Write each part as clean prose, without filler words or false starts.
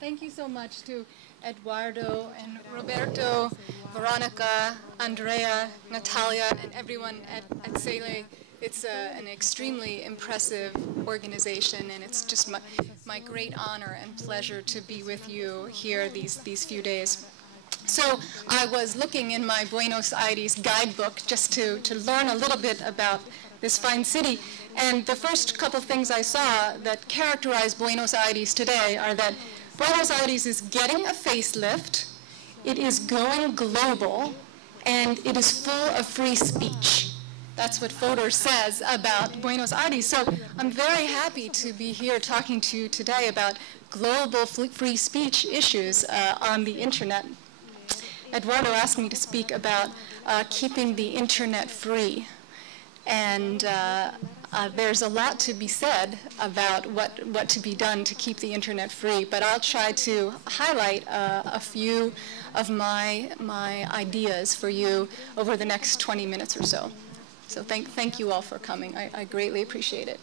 Thank you so much to Eduardo and Roberto, Veronica, Andrea, Natalia, and everyone at Sele. It's an extremely impressive organization, and it's just my great honor and pleasure to be with you here these few days. So I was looking in my Buenos Aires guidebook just to learn a little bit about this fine city. And the first couple things I saw that characterize Buenos Aires today are that Buenos Aires is getting a facelift, it is going global, and it is full of free speech. That's what Fodor says about Buenos Aires. So I'm very happy to be here talking to you today about global free speech issues on the internet. Eduardo asked me to speak about keeping the internet free. And there's a lot to be said about what to be done to keep the internet free, but I'll try to highlight a few of my ideas for you over the next 20 minutes or so. So thank you all for coming. I greatly appreciate it.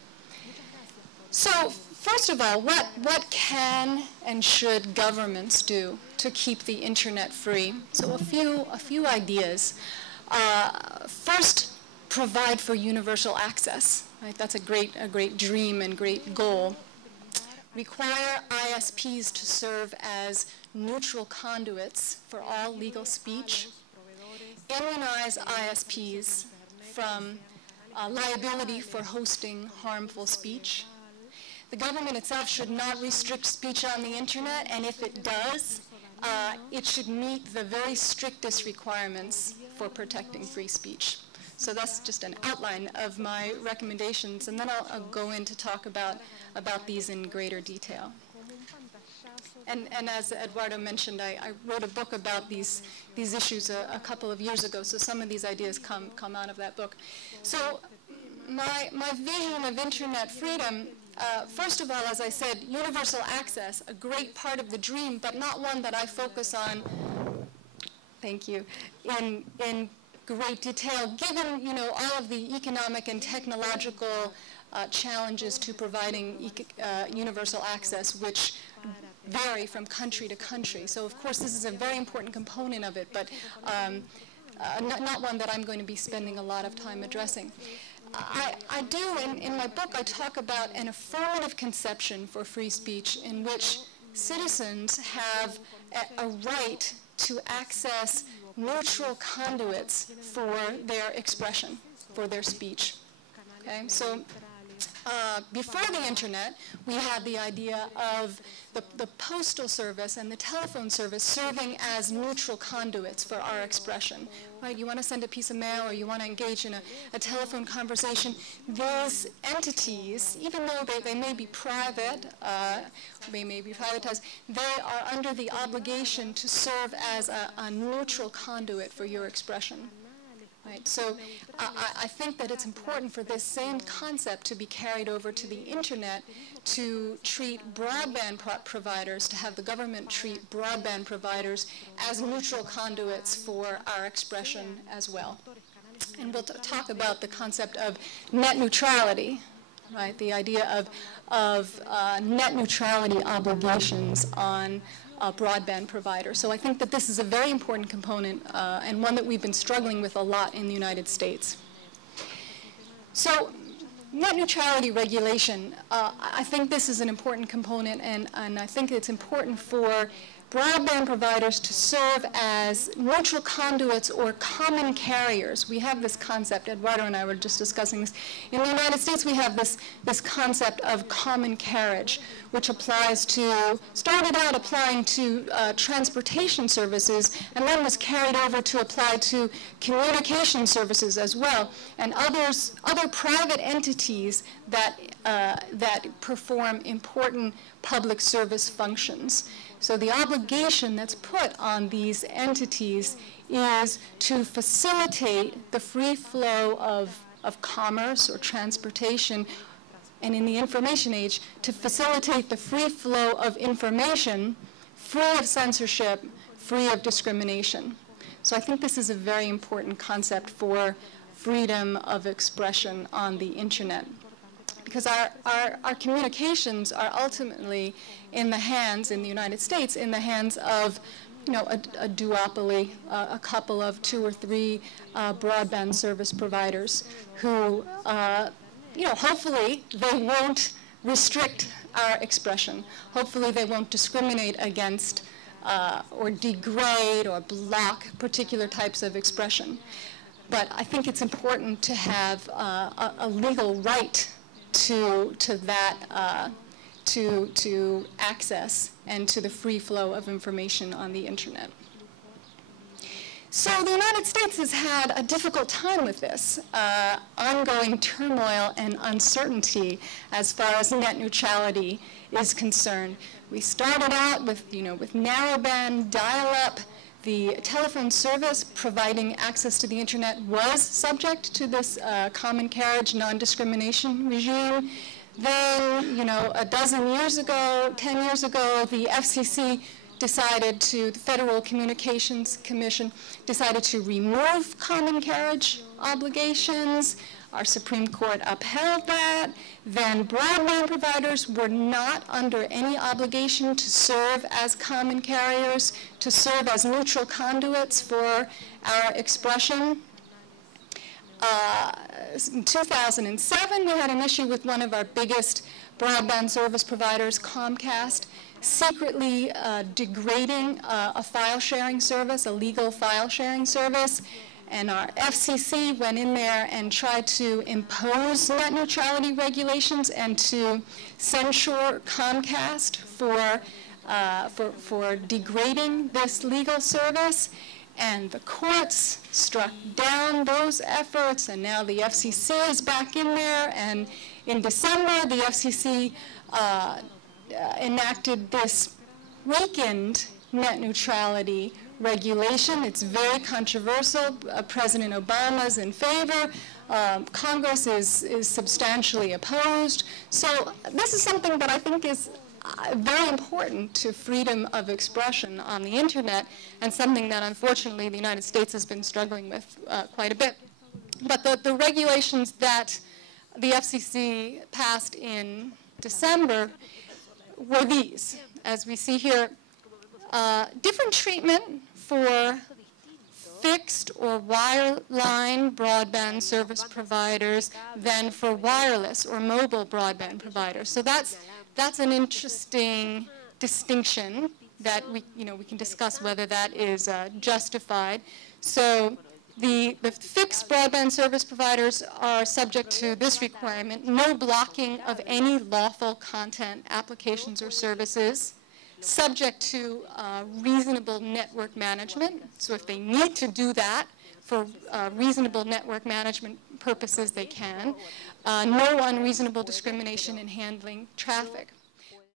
So first of all, what can and should governments do to keep the internet free? So a few ideas. First, provide for universal access. Right? That's a great dream and great goal. Require ISPs to serve as neutral conduits for all legal speech. Immunize ISPs from liability for hosting harmful speech. The government itself should not restrict speech on the internet, and if it does, it should meet the very strictest requirements for protecting free speech. So that's just an outline of my recommendations, and then I'll go in to talk about these in greater detail. And as Eduardo mentioned, I wrote a book about these issues a couple of years ago, so some of these ideas come out of that book. So my vision of internet freedom, first of all, as I said, universal access, a great part of the dream, but not one that I focus on, thank you, in great detail, given all of the economic and technological challenges to providing universal access, which vary from country to country. So of course this is a very important component of it, but not one that I'm going to be spending a lot of time addressing. I do, in my book, I talk about an affirmative conception for free speech in which citizens have a right to access neutral conduits for their expression, for their speech. Okay, so before the internet, we had the idea of the postal service and the telephone service serving as neutral conduits for our expression. Right? You want to send a piece of mail or you want to engage in a telephone conversation. Those entities, even though they may be private, they may be privatized, they are under the obligation to serve as a neutral conduit for your expression. Right? So I think that it's important for this same concept to be carried over to the internet, to treat broadband providers, to have the government treat broadband providers as neutral conduits for our expression as well. And we'll talk about the concept of net neutrality, right? The idea of net neutrality obligations on broadband provider. So I think that this is a very important component and one that we've been struggling with a lot in the United States. So net neutrality regulation, I think this is an important component, and I think it's important for broadband providers to serve as neutral conduits or common carriers. We have this concept, Eduardo and I were just discussing this. In the United States, we have this concept of common carriage, which started out applying to transportation services, and then was carried over to apply to communication services as well, and other private entities that perform important public service functions. So the obligation that's put on these entities is to facilitate the free flow of commerce or transportation, and in the information age, to facilitate the free flow of information free of censorship, free of discrimination. So I think this is a very important concept for freedom of expression on the internet. because our communications are ultimately in the hands, in the United States, in the hands of, you know, a duopoly, a couple of 2 or 3 broadband service providers who, you know, hopefully they won't restrict our expression. Hopefully they won't discriminate against or degrade or block particular types of expression. But I think it's important to have a legal right to that, to access and to the free flow of information on the internet. So the United States has had a difficult time with this, ongoing turmoil and uncertainty as far as net neutrality is concerned. We started out with, you know, with narrowband dial-up. The telephone service providing access to the internet was subject to this common carriage non-discrimination regime. Then, you know, a dozen years ago, 10 years ago, the FCC decided to, the Federal Communications Commission decided to remove common carriage obligations. Our Supreme Court upheld that. Then broadband providers were not under any obligation to serve as common carriers, to serve as neutral conduits for our expression. In 2007, we had an issue with one of our biggest broadband service providers, Comcast, secretly degrading a file sharing service, a legal file sharing service. And our FCC went in there and tried to impose net neutrality regulations and to censure Comcast for degrading this legal service. And the courts struck down those efforts, and now the FCC is back in there. And in December, the FCC enacted this weakened net neutrality regulation. It's very controversial. President Obama's in favor. Congress is substantially opposed. So this is something that I think is very important to freedom of expression on the internet, and something that unfortunately the United States has been struggling with quite a bit. But the regulations that the FCC passed in December were these. As we see here, different treatment for fixed or wireline broadband service providers than for wireless or mobile broadband providers. So that's an interesting distinction that we can discuss whether that is justified. So the fixed broadband service providers are subject to this requirement: no blocking of any lawful content, applications, or services, subject to reasonable network management. So if they need to do that for reasonable network management purposes, they can. No unreasonable discrimination in handling traffic.